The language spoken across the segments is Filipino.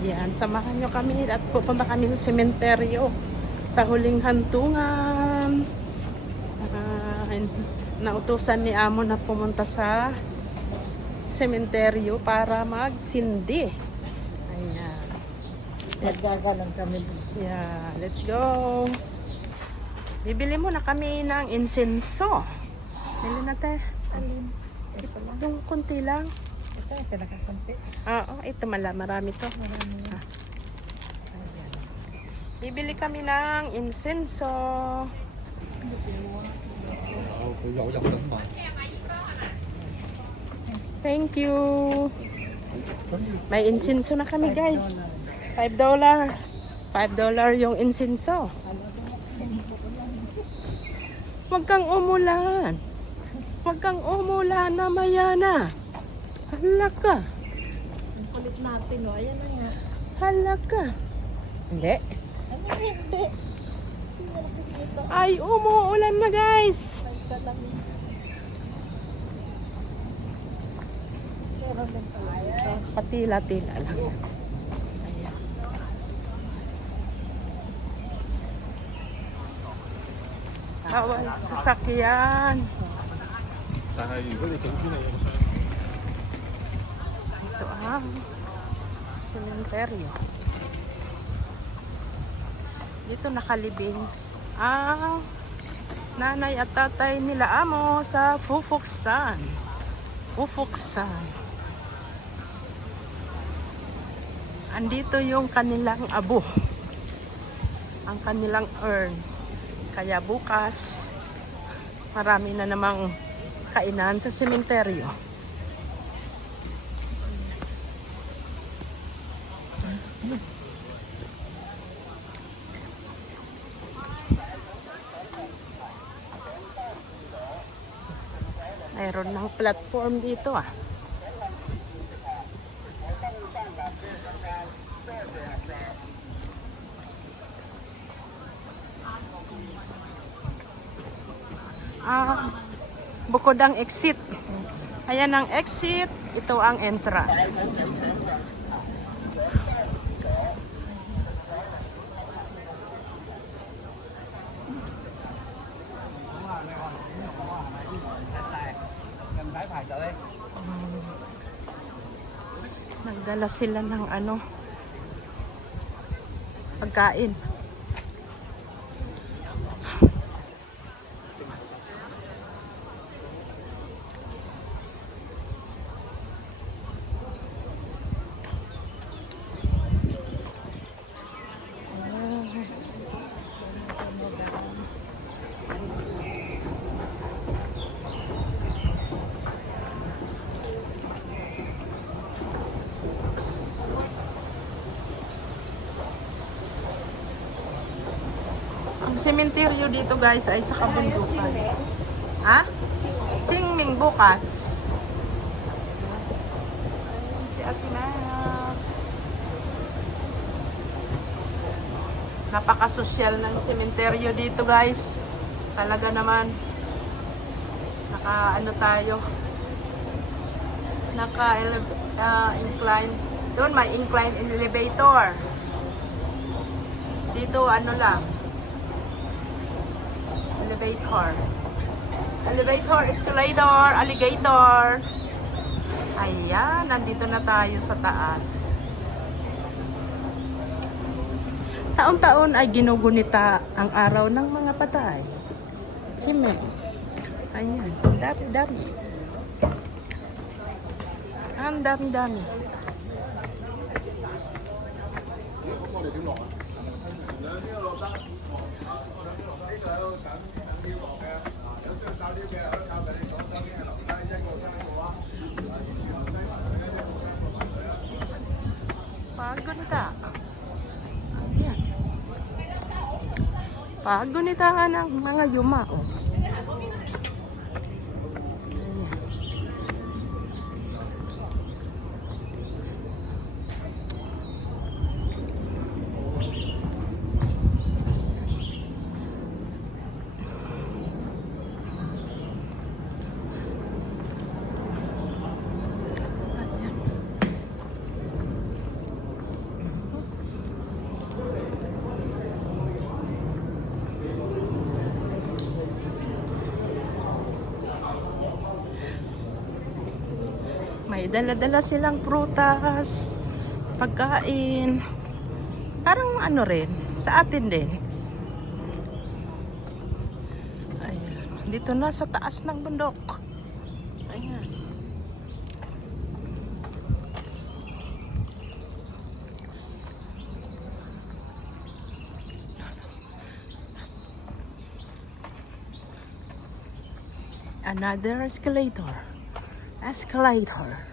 Yan, samahan nyo kami at pupunta kami sa sementeryo sa huling hantungan. Nautusan ni Amo na pumunta sa sementeryo para magsindi. Ayan. Nagdagalan kami. Yeah, let's go. Bibili muna kami ng insenso. Bili na te. Alin? Ito lang. Itong kunti lang. Ito, pinakakunti. Oo, ito marami to. Marami yan. Ayan. Bibili kami ng insenso. Thank you. May insenso na kami guys. $5. $5 yung insenso. Huwag kang umulan. Huwag kang umulan na Mayana. Hala ka. Ang kulit natin, o. Ayan na nga. Hala ka. Hindi. Ano hindi? Ay, umuulan na guys. Ay, kalamig. Meron din pala ito. Patila-tila lang. Ayan. Bawal sasakyan. Ito ang sementeryo. Dito nakalibings ang nanay at tatay nila Amo sa Fufuksan. Fufuksan. Andito yung kanilang abo. Ang kanilang urn. Kaya bukas marami na namang kainan sa sementeryo. Mayroon ng platform dito ah. Bukod ang exit. Ayan ang exit, ito ang entrance. Nagdala sila ng pagkain. Ang sementeryo dito guys ay sa kabundukan. Ha? Qingming bukas. Ayan si Atina. Napaka-sosyal ng sementeryo dito guys. Talaga naman. Tayo. Incline. Doon may incline elevator. Dito lang. Elevator, escalator, alligator. Ayan, nandito na tayo sa taas. Taon-taon ay ginugunita ang araw ng mga patay. Sime. Ayan, dami-dami. Ang dami-dami. Pagunita. Ayan. Pagunitaan ng mga yumao. Ayan. dala-dala silang prutas, pagkain. Parang ano rin, sa atin din. Ayan. Dito na sa taas ng bundok. Ayan. Another escalator. Escalator.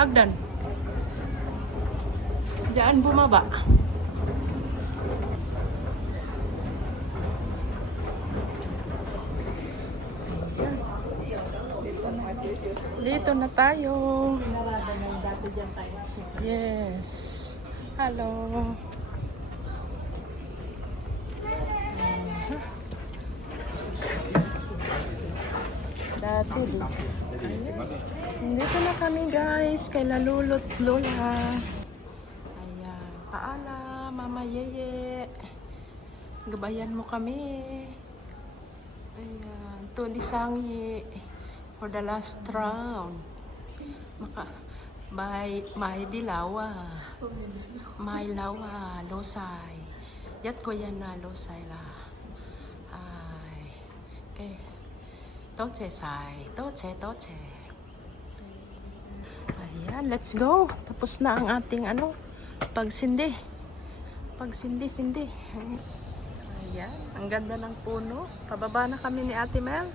Hagdan. Diyan bumaba. Dito na tayo. Narada na yung dati dyan tayo. Yes. Hello. Dati dito. Dito na kami guys. Kay Lalulot Lola. Ayan. Paalam, Mama Yeye. Gabayan mo kami. Ayan. Tuli Sangye. For the last round. May dilawa. May lawa. Losay. Yat ko yan na losay la. Ay. Okay. Toche say. Toche. Ayan. Let's go. Tapos na ang ating pagsindi. Pagsindi-sindi. Ayan. Ang ganda ng puno. Pababa na kami ni Ate Mel.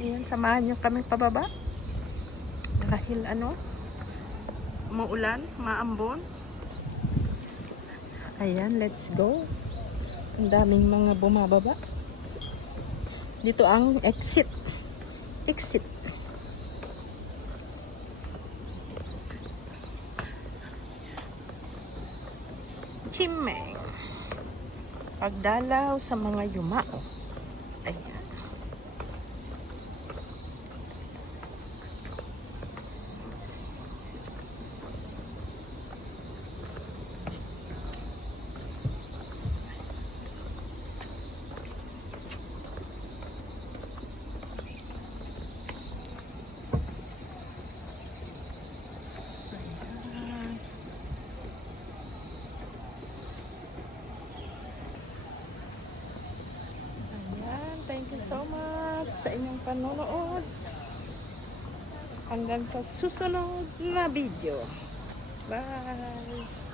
Ayan, samahan nyo kami pababa. Dahil maulan, maambon. Ayan, let's go. Ang daming mga bumababa. Dito ang exit. Exit. Chimeng. Pagdalaw sa mga yumao. Ayan. Thank you so much sa inyong panonood. Hanggang sa susunod na video. Bye!